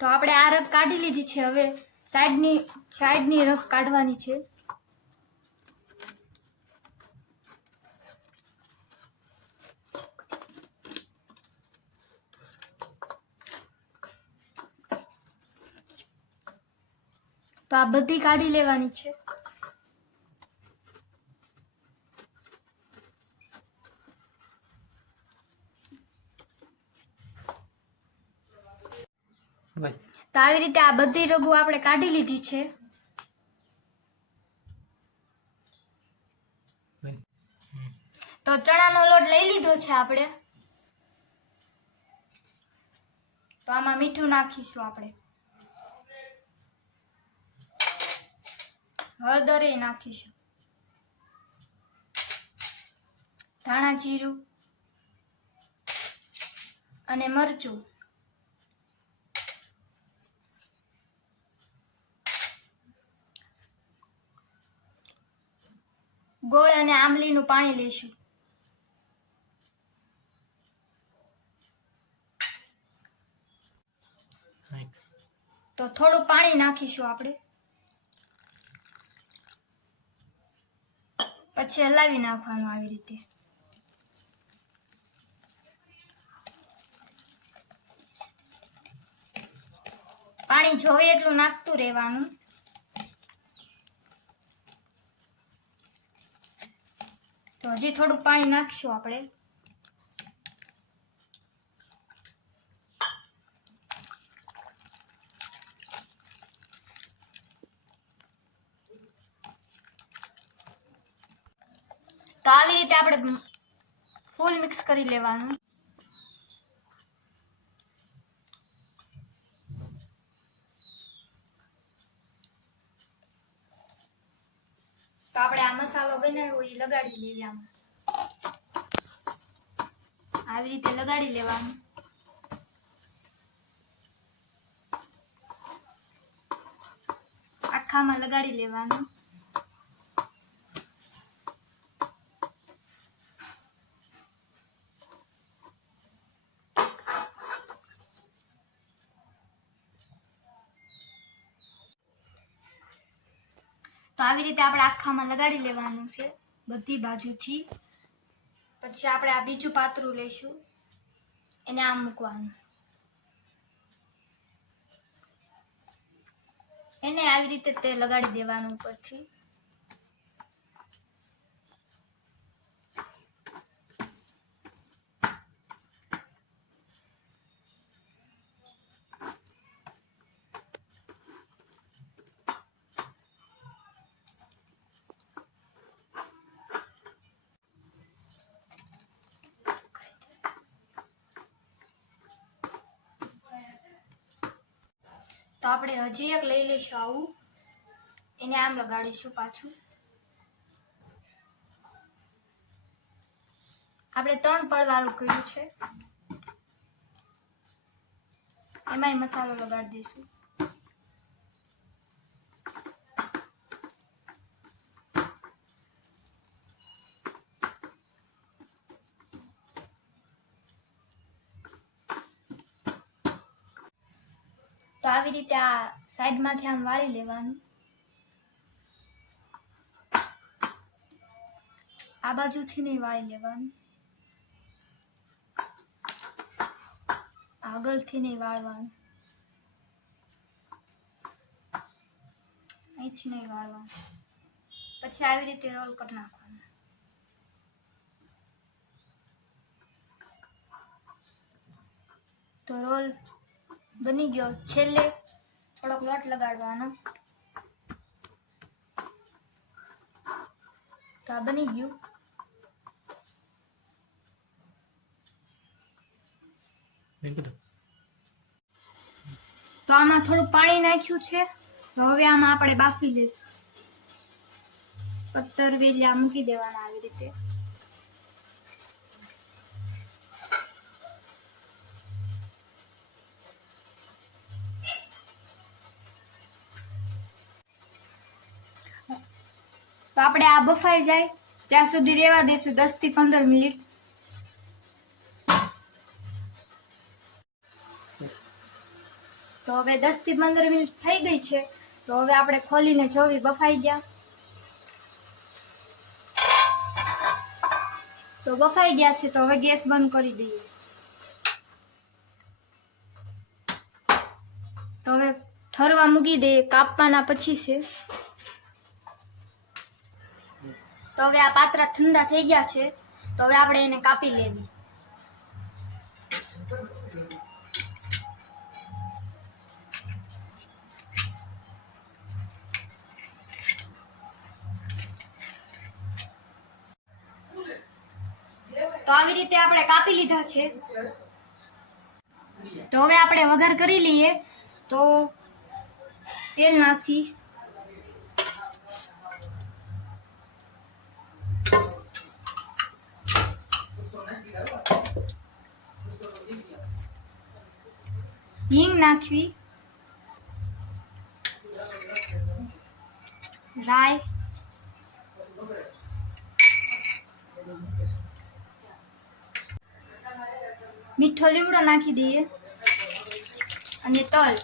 તો આપણે આ રગ કાઢી લીધી છે હવે સાઈડની સાઈડની રગ કાઢવાની છે. તો આ બધી કાઢી લેવાની છે. તો આવી રીતે આ બધી રગુ આપણે કાઢી લીધી છે. તો ચણાનો લોટ લઈ લીધો છે આપણે. તો આમાં મીઠું નાખીશું આપણે. હળદર એ નાખીશું. ધાણા જીરું. અને મરચું. ગોળ અને આંબલીનું પાણી લઈશું. તો થોડું પાણી નાખીશું આપણે. પછી હલાવી નાખવાનું આવી રીતે. પાણી જોઈએ એટલું નાખતું રહેવાનું. તો હજી થોડું પાણી નાખીશું આપણે. તો આવી રીતે આપણે ફૂલ મિક્સ કરી લેવાનું. તો આપણે આ મસાલો બનાવ્યો એ લગાડી લઈએ આમાં. આવી રીતે લગાડી લેવાનું. આખામાં લગાડી લેવાનું. તો આવી રીતે આપણે આખામાં લગાડી લેવાનું છે બધી બાજુથી. પછી આપણે આ બીજું પાતળું લઈશું. એને આમ મૂકવાનું. એને આવી રીતે તે લગાડી દેવાનું ઉપરથી. તો આપણે હજી એક લઈ લઈશું આવું. એને આમ લગાડીશું પાછું. આપણે ત્રણ પડવાળું કર્યું છે. એમાંય મસાલો લગાડી દઈશું. તો આવી રીતે આ સાઈડમાંથી આમ વાળી લેવાનું. આ બાજુથી નહીં વાળી લેવાનું. આગળથી નહીં વાળવાનું. અહીંથી નહીં વાળવાનું. પછી આવી રીતે રોલ કરી નાખવાનું. તો રોલ બની ગયો. છેલ્લે થોડોક લોટ લગાડવાનો. તો આ બની ગયું. તો આમાં થોડું પાણી નાખ્યું છે. તો હવે આમાં આપણે બાફી દઈશું. પત્તર વેલિયા મૂકી દેવાના આવી રીતે. તો આપણે આ બફાઈ જાય. ત્યાં સુધી રેવા દઈશું દસથી પંદર મિનિટ. તો હવે દસથી પંદર મિનિટ થઈ ગઈ છે. તો હવે આપણે ખોલીને જોવી બફાઈ ગયા. તો બફાઈ ગયા છે તો હવે ગેસ બંધ કરી દઈએ. તો હવે ઠરવા મૂકી દઈએ, કાપવાના પછી છે. તો હવે આ પાત્રા ઠંડા થઈ ગયા છે, તો હવે આપણે એને કાપી લેવી. તો આવી રીતે આપણે કાપી લીધા છે. તો હવે આપણે વઘાર કરી લઈએ. તો તેલ નાખી. હિંગ નાખવી. રાય મીઠો લીમડો નાખી દઈએ. અને તલ.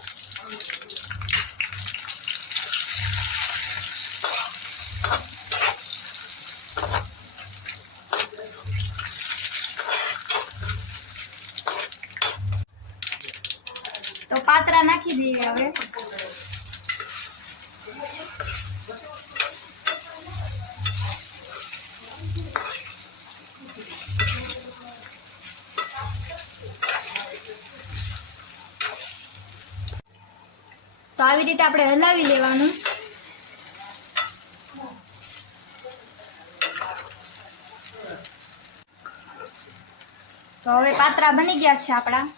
તો પાત્રા નાખી દઈએ હવે. તો આવી રીતે આપણે હલાવી લેવાનું. તો હવે પાત્રા બની ગયા છે આપણા.